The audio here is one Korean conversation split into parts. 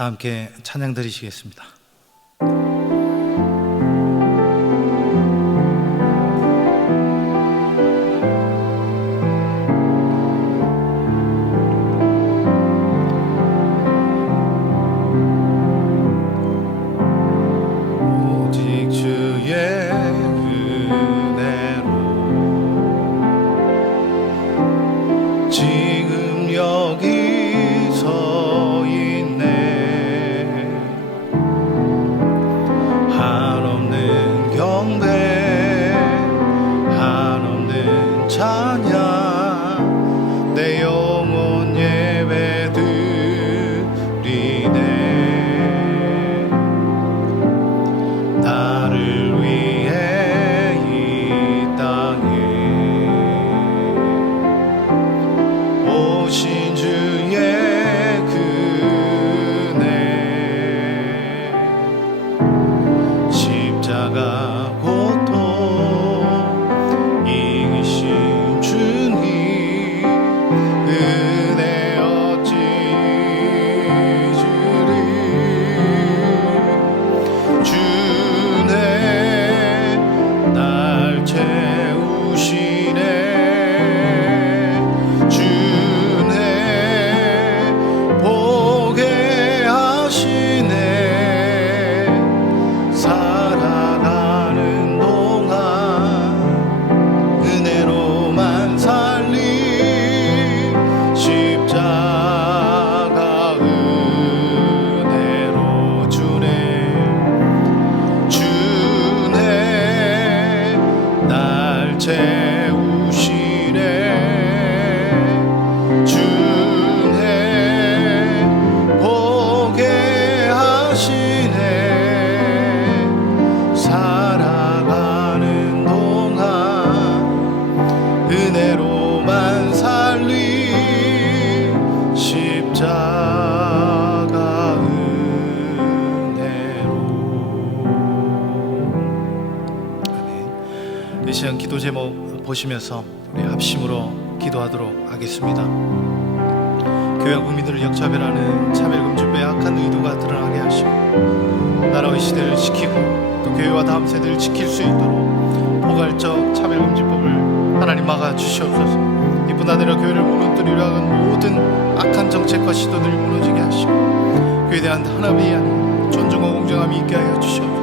다 함께 찬양 드리시겠습니다. 이 시간 기도 제목 보시면서 우리 합심으로 기도하도록 하겠습니다. 교회와 국민들을 역차별하는 차별금지법의 악한 의도가 드러나게 하시고 나라의 시대를 지키고 또 교회와 다음 세대를 지킬 수 있도록 포괄적 차별금지법을 하나님 막아주시옵소서. 이뿐 아니라 교회를 무너뜨리려 하는 모든 악한 정책과 시도들이 무너지게 하시고 교회에 대한 하나님의 존중과 공정함이 있게 하여 주시옵소서.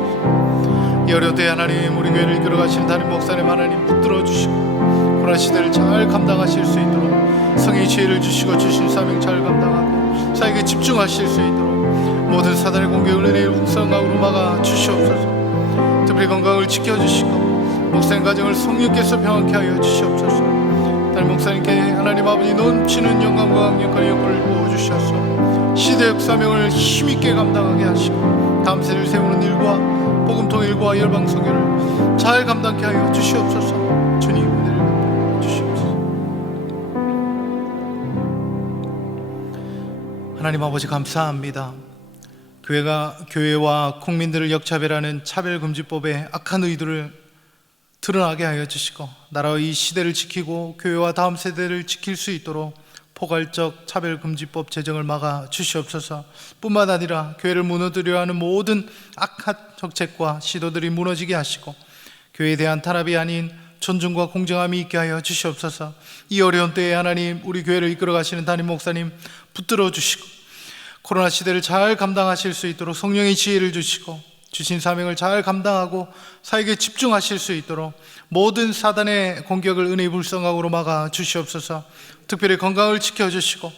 이 어려운 때에 하나님 우리 교회를 이끌어가시는 담임 목사님 하나님 붙들어 주시고 코로나 시대를 잘 감당하실 수 있도록 성의 지혜를 주시고 주신 사명 잘 감당하고 사역에 집중하실 수 있도록 모든 사단의 공격을 은혜의 풍성함으로 막아 주시옵소서. 특별히 건강을 지켜주시고 목사님 가정을 성령께서 평안케 하여 주시옵소서. 담임 목사님께 하나님 아버지 넘치는 영광과 강력한 역할을 부어주셔서 시대적 사명을 힘있게 감당하게 하시고 다음 세대를 세우는 일과 복음통 일과 열방 선교를 잘 감당케 하여 주시옵소서. 주님 은혜를 주시옵소서. 하나님 아버지 감사합니다. 교회와 국민들을 역차별하는 차별금지법의 악한 의도를 드러나게 하여 주시고 나라의 이 시대를 지키고 교회와 다음 세대를 지킬 수 있도록 포괄적 차별금지법 제정을 막아 주시옵소서. 뿐만 아니라 교회를 무너뜨리려 하는 모든 악한 정책과 시도들이 무너지게 하시고 교회에 대한 탄압이 아닌 존중과 공정함이 있게 하여 주시옵소서. 이 어려운 때에 하나님 우리 교회를 이끌어 가시는 담임 목사님 붙들어 주시고 코로나 시대를 잘 감당하실 수 있도록 성령의 지혜를 주시고 주신 사명을 잘 감당하고 사역에 집중하실 수 있도록 모든 사단의 공격을 은혜의 불성각으로 막아 주시옵소서. 특별히 건강을 지켜주시고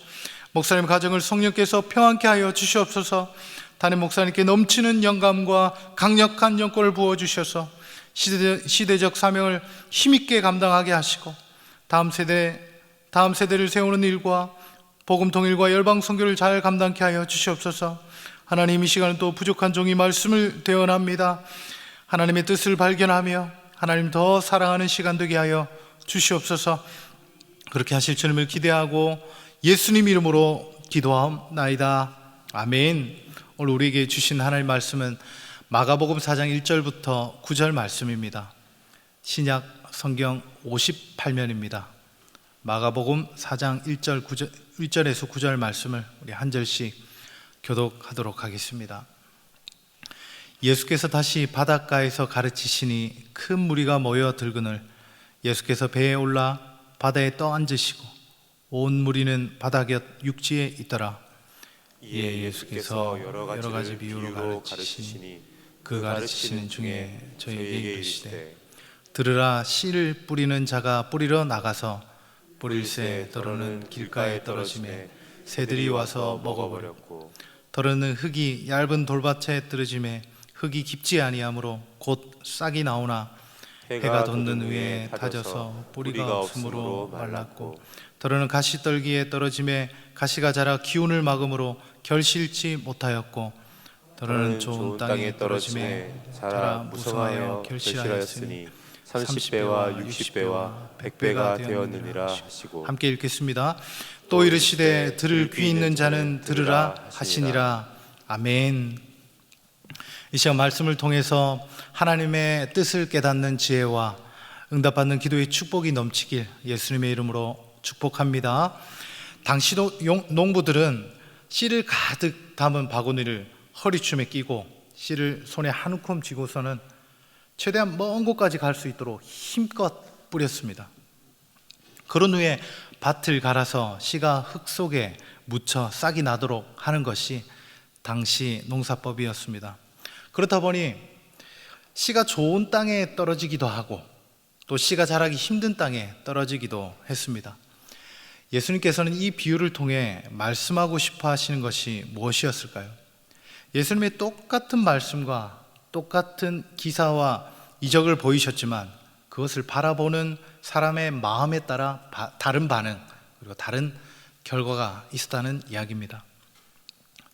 목사님 가정을 성령께서 평안케 하여 주시옵소서. 담임 목사님께 넘치는 영감과 강력한 영권을 부어주셔서 시대적 사명을 힘있게 감당하게 하시고 다음 세대를 세우는 일과 복음통 일과 열방 선교를 잘 감당케 하여 주시옵소서. 하나님 이 시간은 또 부족한 종이 말씀을 대언합니다. 하나님의 뜻을 발견하며 하나님 더 사랑하는 시간 되게 하여 주시옵소서. 그렇게 하실 주님을 기대하고 예수님 이름으로 기도하옵나이다. 아멘. 오늘 우리에게 주신 하나님의 말씀은 마가복음 4장 1절부터 9절 말씀입니다. 신약 성경 58면입니다. 마가복음 4장 1절에서 9절 말씀을 우리 한 절씩 교독하도록 하겠습니다. 예수께서 다시 바닷가에서 가르치시니 큰 무리가 모여 들거늘 예수께서 배에 올라 바다에 떠앉으시고 온 무리는 바다 곁 육지에 있더라. 이에 예수께서 여러 가지 비유로 가르치시니 그 가르치시는 중에 저희에게 이르시되 들으라, 씨를 뿌리는 자가 뿌리러 나가서 뿌릴새 더러는 길가에 떨어지매 새들이 와서 먹어버렸고 더러는 흙이 얇은 돌밭에 떨어지매 흙이 깊지 아니하므로 곧 싹이 나오나 해가 돋는 후에 타져서 뿌리가 없으므로 말랐고 더러는 가시떨기에 떨어지매 가시가 자라 기운을 막음으로 결실치 못하였고 더러는 좋은 땅에 떨어지매 자라 무성하여 결실하였으니 30배와 60배와 100배가 되었느니라 하시고. 함께 읽겠습니다. 또 이르시되 들을 귀 있는 자는 들으라 하시니라. 아멘. 이 시간 말씀을 통해서 하나님의 뜻을 깨닫는 지혜와 응답받는 기도의 축복이 넘치길 예수님의 이름으로 축복합니다. 당시 농부들은 씨를 가득 담은 바구니를 허리춤에 끼고 씨를 손에 한 움큼 쥐고서는 최대한 먼 곳까지 갈 수 있도록 힘껏 뿌렸습니다. 그런 후에 밭을 갈아서 씨가 흙 속에 묻혀 싹이 나도록 하는 것이 당시 농사법이었습니다. 그렇다 보니 씨가 좋은 땅에 떨어지기도 하고 또 씨가 자라기 힘든 땅에 떨어지기도 했습니다. 예수님께서는 이 비유를 통해 말씀하고 싶어 하시는 것이 무엇이었을까요? 예수님의 똑같은 말씀과 똑같은 기사와 이적을 보이셨지만 그것을 바라보는 사람의 마음에 따라 다른 반응 그리고 다른 결과가 있었다는 이야기입니다.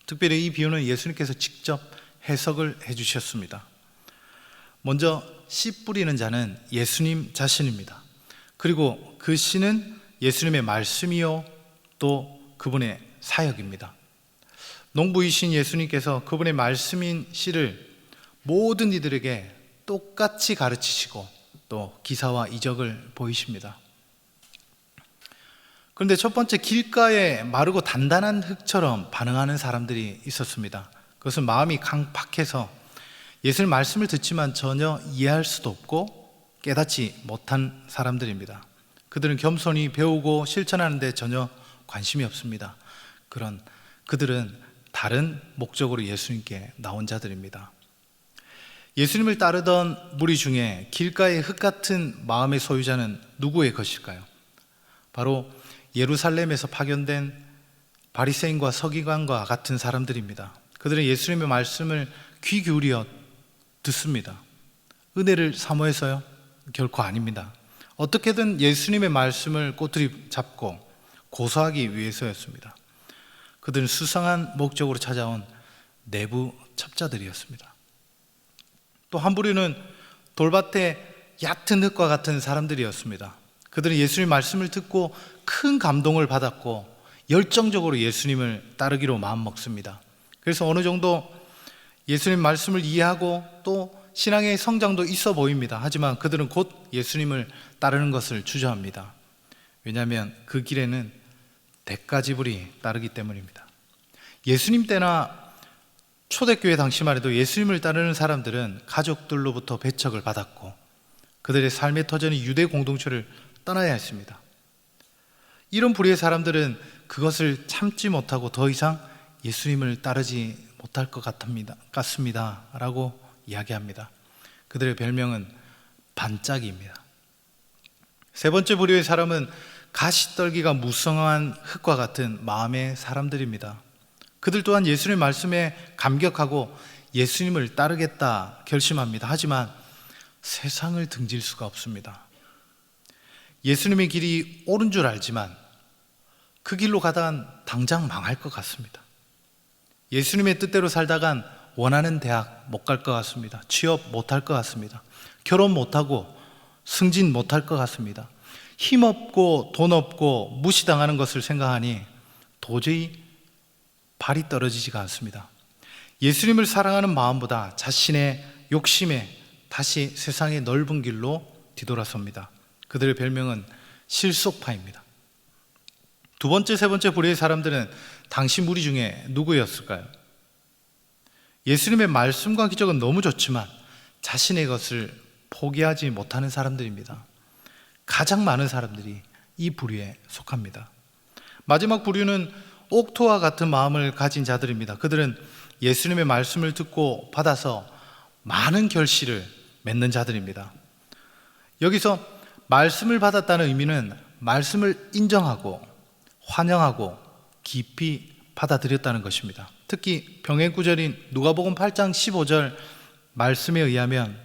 특별히 이 비유는 예수님께서 직접 해석을 해주셨습니다. 먼저 씨 뿌리는 자는 예수님 자신입니다. 그리고 그 씨는 예수님의 말씀이요 또 그분의 사역입니다. 농부이신 예수님께서 그분의 말씀인 씨를 모든 이들에게 똑같이 가르치시고 또 기사와 이적을 보이십니다. 그런데 첫 번째, 길가에 마르고 단단한 흙처럼 반응하는 사람들이 있었습니다. 그것은 마음이 강팍해서 예수님 말씀을 듣지만 전혀 이해할 수도 없고 깨닫지 못한 사람들입니다. 그들은 겸손히 배우고 실천하는 데 전혀 관심이 없습니다. 그들은 다른 목적으로 예수님께 나온 자들입니다. 예수님을 따르던 무리 중에 길가의 흙 같은 마음의 소유자는 누구의 것일까요? 바로 예루살렘에서 파견된 바리새인과 서기관과 같은 사람들입니다. 그들은 예수님의 말씀을 귀 기울여 듣습니다. 은혜를 사모해서요? 결코 아닙니다. 어떻게든 예수님의 말씀을 꼬투리 잡고 고소하기 위해서였습니다. 그들은 수상한 목적으로 찾아온 내부 첩자들이었습니다. 또 한 부류는 돌밭에 얕은 흙과 같은 사람들이었습니다. 그들은 예수님 말씀을 듣고 큰 감동을 받았고 열정적으로 예수님을 따르기로 마음먹습니다. 그래서 어느 정도 예수님 말씀을 이해하고 또 신앙의 성장도 있어 보입니다. 하지만 그들은 곧 예수님을 따르는 것을 주저합니다. 왜냐하면 그 길에는 대가지불이 따르기 때문입니다. 예수님 때나 초대교회 당시만 해도 예수님을 따르는 사람들은 가족들로부터 배척을 받았고 그들의 삶의 터전이 유대 공동체를 떠나야 했습니다. 이런 부류의 사람들은 그것을 참지 못하고 더 이상 예수님을 따르지 못할 것 같습니다 라고 이야기합니다. 그들의 별명은 반짝이입니다. 세 번째 부류의 사람은 가시떨기가 무성한 흙과 같은 마음의 사람들입니다. 그들 또한 예수님의 말씀에 감격하고 예수님을 따르겠다 결심합니다. 하지만 세상을 등질 수가 없습니다. 예수님의 길이 옳은 줄 알지만 그 길로 가다간 당장 망할 것 같습니다. 예수님의 뜻대로 살다간 원하는 대학 못 갈 것 같습니다. 취업 못 할 것 같습니다. 결혼 못하고 승진 못 할 것 같습니다. 힘없고 돈 없고 무시당하는 것을 생각하니 도저히 발이 떨어지지가 않습니다. 예수님을 사랑하는 마음보다 자신의 욕심에 다시 세상의 넓은 길로 뒤돌아섭니다. 그들의 별명은 실속파입니다. 두 번째, 세 번째 부류의 사람들은 당시 무리 중에 누구였을까요? 예수님의 말씀과 기적은 너무 좋지만 자신의 것을 포기하지 못하는 사람들입니다. 가장 많은 사람들이 이 부류에 속합니다. 마지막 부류는 옥토와 같은 마음을 가진 자들입니다. 그들은 예수님의 말씀을 듣고 받아서 많은 결실을 맺는 자들입니다. 여기서 말씀을 받았다는 의미는 말씀을 인정하고 환영하고 깊이 받아들였다는 것입니다. 특히 병행 구절인 누가복음 8장 15절 말씀에 의하면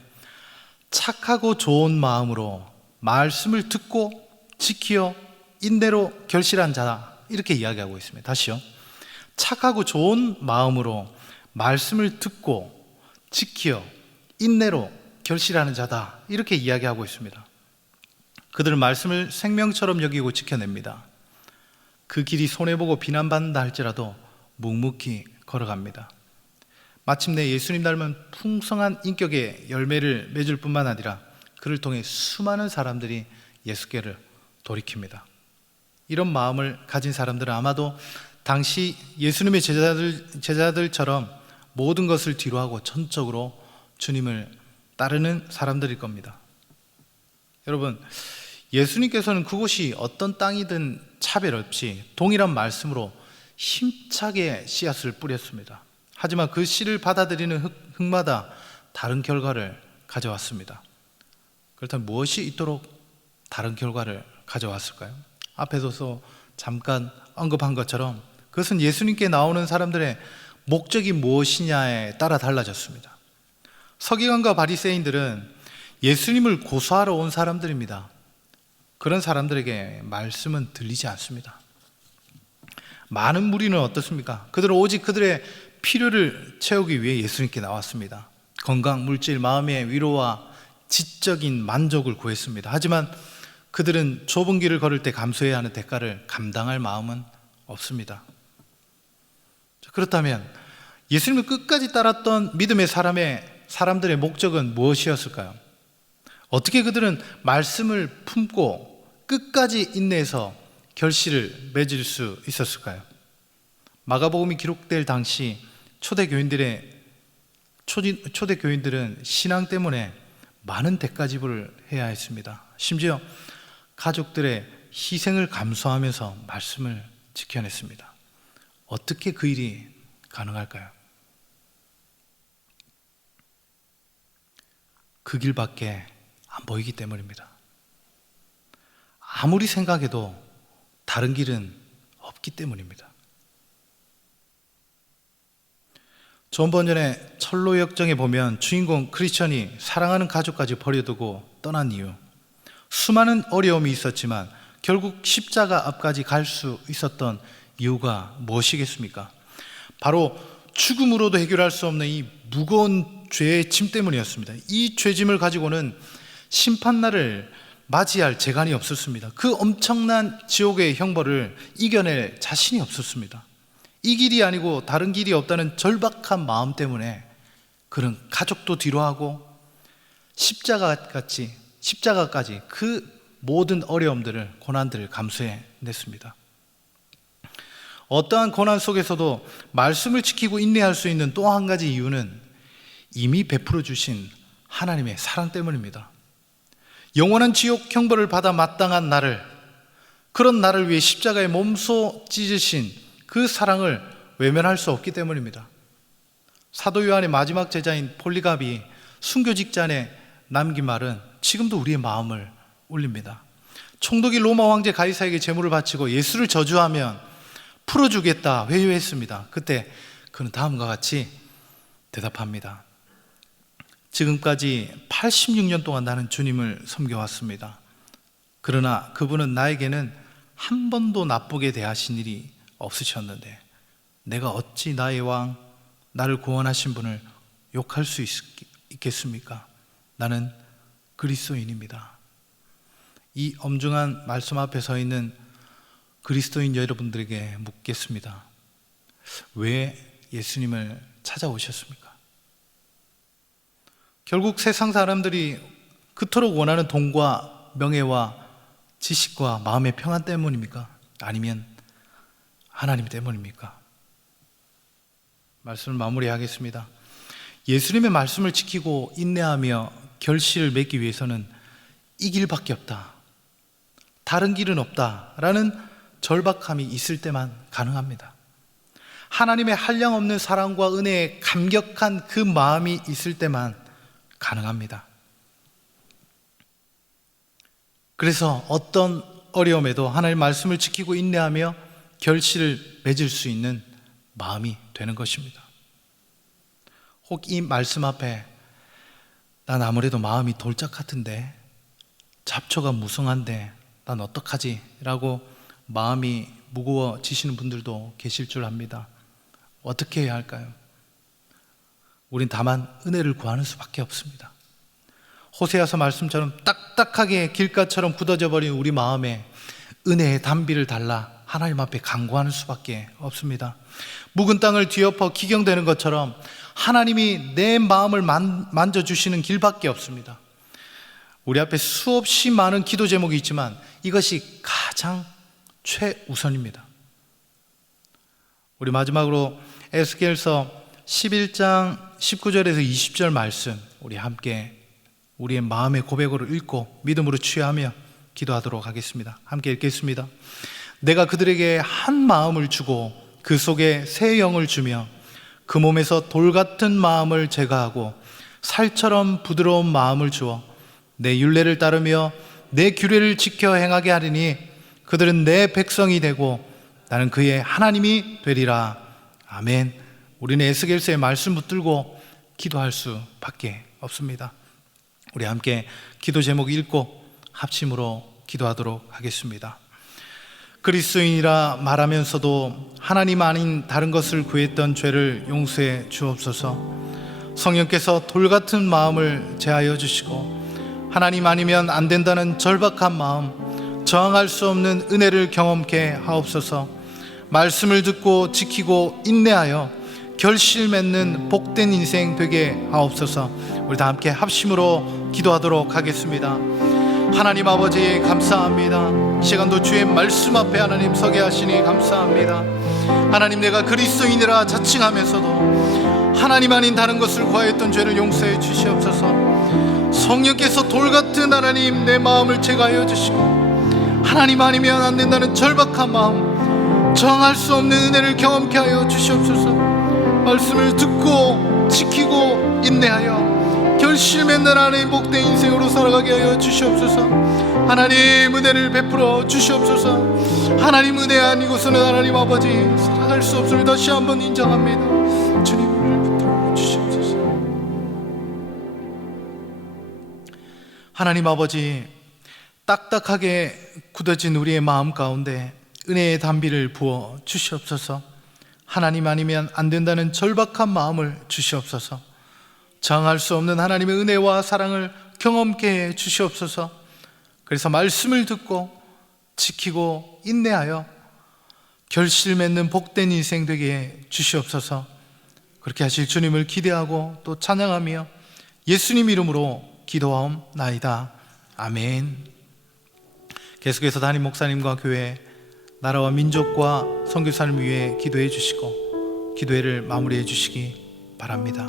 착하고 좋은 마음으로 말씀을 듣고 지키어 인내로 결실한 자다, 이렇게 이야기하고 있습니다. 다시요. 착하고 좋은 마음으로 말씀을 듣고 지키어 인내로 결실하는 자다, 이렇게 이야기하고 있습니다. 그들은 말씀을 생명처럼 여기고 지켜냅니다. 그 길이 손해보고 비난받는다 할지라도 묵묵히 걸어갑니다. 마침내 예수님 닮은 풍성한 인격의 열매를 맺을 뿐만 아니라 그를 통해 수많은 사람들이 예수께를 돌이킵니다. 이런 마음을 가진 사람들은 아마도 당시 예수님의 제자들처럼 모든 것을 뒤로하고 전적으로 주님을 따르는 사람들일 겁니다. 여러분, 예수님께서는 그곳이 어떤 땅이든 차별 없이 동일한 말씀으로 힘차게 씨앗을 뿌렸습니다. 하지만 그 씨를 받아들이는 흙마다 다른 결과를 가져왔습니다. 그렇다면 무엇이 이토록 다른 결과를 가져왔을까요? 앞에서 잠깐 언급한 것처럼 그것은 예수님께 나오는 사람들의 목적이 무엇이냐에 따라 달라졌습니다. 서기관과 바리새인들은 예수님을 고소하러 온 사람들입니다. 그런 사람들에게 말씀은 들리지 않습니다. 많은 무리는 어떻습니까? 그들은 오직 그들의 필요를 채우기 위해 예수님께 나왔습니다. 건강, 물질, 마음의 위로와 지적인 만족을 구했습니다. 하지만 그들은 좁은 길을 걸을 때 감수해야 하는 대가를 감당할 마음은 없습니다. 그렇다면 예수님을 끝까지 따랐던 믿음의 사람들의 목적은 무엇이었을까요? 어떻게 그들은 말씀을 품고 끝까지 인내해서 결실을 맺을 수 있었을까요? 마가복음이 기록될 당시 초대교인들은 신앙 때문에 많은 대가 지불을 해야 했습니다. 심지어 가족들의 희생을 감수하면서 말씀을 지켜냈습니다. 어떻게 그 일이 가능할까요? 그 길밖에 안 보이기 때문입니다. 아무리 생각해도 다른 길은 없기 때문입니다. 존 번연의 철로 역정에 보면 주인공 크리스천이 사랑하는 가족까지 버려두고 떠난 이유, 수많은 어려움이 있었지만 결국 십자가 앞까지 갈 수 있었던 이유가 무엇이겠습니까? 바로 죽음으로도 해결할 수 없는 이 무거운 죄의 짐 때문이었습니다. 이 죄짐을 가지고는 심판날을 맞이할 재간이 없었습니다. 그 엄청난 지옥의 형벌을 이겨낼 자신이 없었습니다. 이 길이 아니고 다른 길이 없다는 절박한 마음 때문에 그는 가족도 뒤로하고 십자가까지 그 모든 어려움들을, 고난들을 감수해냈습니다. 어떠한 고난 속에서도 말씀을 지키고 인내할 수 있는 또 한 가지 이유는 이미 베풀어 주신 하나님의 사랑 때문입니다. 영원한 지옥 형벌을 받아 마땅한 그런 나를 위해 십자가에 몸소 찢으신 그 사랑을 외면할 수 없기 때문입니다. 사도 요한의 마지막 제자인 폴리갑이 순교 직전에 남긴 말은 지금도 우리의 마음을 울립니다. 총독이 로마 황제 가이사에게 제물을 바치고 예수를 저주하면 풀어주겠다 회유했습니다. 그때 그는 다음과 같이 대답합니다. 지금까지 86년 동안 나는 주님을 섬겨왔습니다. 그러나 그분은 나에게는 한 번도 나쁘게 대하신 일이 없으셨는데 내가 어찌 나의 왕, 나를 구원하신 분을 욕할 수 있겠습니까? 나는 그리스도인입니다. 이 엄중한 말씀 앞에 서 있는 그리스도인 여러분들에게 묻겠습니다. 왜 예수님을 찾아오셨습니까? 결국 세상 사람들이 그토록 원하는 돈과 명예와 지식과 마음의 평안 때문입니까? 아니면 하나님 때문입니까? 말씀을 마무리하겠습니다. 예수님의 말씀을 지키고 인내하며 결실을 맺기 위해서는 이 길밖에 없다, 다른 길은 없다라는 절박함이 있을 때만 가능합니다. 하나님의 한량없는 사랑과 은혜에 감격한 그 마음이 있을 때만 가능합니다. 그래서 어떤 어려움에도 하나님의 말씀을 지키고 인내하며 결실을 맺을 수 있는 마음이 되는 것입니다. 혹 이 말씀 앞에 난 아무래도 마음이 돌짝 같은데, 잡초가 무성한데 난 어떡하지? 라고 마음이 무거워지시는 분들도 계실 줄 압니다. 어떻게 해야 할까요? 우린 다만 은혜를 구하는 수밖에 없습니다. 호세아서 말씀처럼 딱딱하게 길가처럼 굳어져 버린 우리 마음에 은혜의 단비를 달라 하나님 앞에 간구하는 수밖에 없습니다. 묵은 땅을 뒤엎어 기경되는 것처럼 하나님이 내 마음을 만져주시는 길밖에 없습니다. 우리 앞에 수없이 많은 기도 제목이 있지만 이것이 가장 최우선입니다. 우리 마지막으로 에스겔서 11장 19절에서 20절 말씀, 우리 함께 우리의 마음의 고백으로 읽고 믿음으로 취하며 기도하도록 하겠습니다. 함께 읽겠습니다. 내가 그들에게 한 마음을 주고 그 속에 새 영을 주며 그 몸에서 돌 같은 마음을 제거하고 살처럼 부드러운 마음을 주어 내 율례를 따르며 내 규례를 지켜 행하게 하리니 그들은 내 백성이 되고 나는 그의 하나님이 되리라. 아멘. 우리는 에스겔서의 말씀 붙들고 기도할 수밖에 없습니다. 우리 함께 기도 제목 읽고 합심으로 기도하도록 하겠습니다. 그리스도인이라 말하면서도 하나님 아닌 다른 것을 구했던 죄를 용서해 주옵소서. 성령께서 돌 같은 마음을 제하여 주시고 하나님 아니면 안 된다는 절박한 마음, 저항할 수 없는 은혜를 경험케 하옵소서. 말씀을 듣고 지키고 인내하여 결실 맺는 복된 인생 되게 하옵소서. 우리 다 함께 합심으로 기도하도록 하겠습니다. 하나님 아버지 감사합니다. 이 시간도 주의 말씀 앞에 하나님 서게 하시니 감사합니다. 하나님, 내가 그리스도인이라 자칭하면서도 하나님 아닌 다른 것을 구하였던 죄를 용서해 주시옵소서. 성령께서 돌같은 하나님 내 마음을 제거하여 주시고 하나님 아니면 안 된다는 절박한 마음, 정할 수 없는 은혜를 경험케 하여 주시옵소서. 말씀을 듣고 지키고 인내하여 결실 맺는 하나님 복된 인생으로 살아가게 하여 주시옵소서. 하나님 은혜를 베풀어 주시옵소서. 하나님 은혜 아니고서는 하나님 아버지 살아갈 수 없음을 다시 한번 인정합니다. 주님을 붙들어 주시옵소서. 하나님 아버지, 딱딱하게 굳어진 우리의 마음 가운데 은혜의 단비를 부어 주시옵소서. 하나님 아니면 안 된다는 절박한 마음을 주시옵소서. 정할 수 없는 하나님의 은혜와 사랑을 경험케 해 주시옵소서. 그래서 말씀을 듣고 지키고 인내하여 결실 맺는 복된 인생 되게 해 주시옵소서. 그렇게 하실 주님을 기대하고 또 찬양하며 예수님 이름으로 기도하옵나이다. 아멘. 계속해서 담임 목사님과 교회, 나라와 민족과 선교사를 위해 기도해 주시고 기도회를 마무리해 주시기 바랍니다.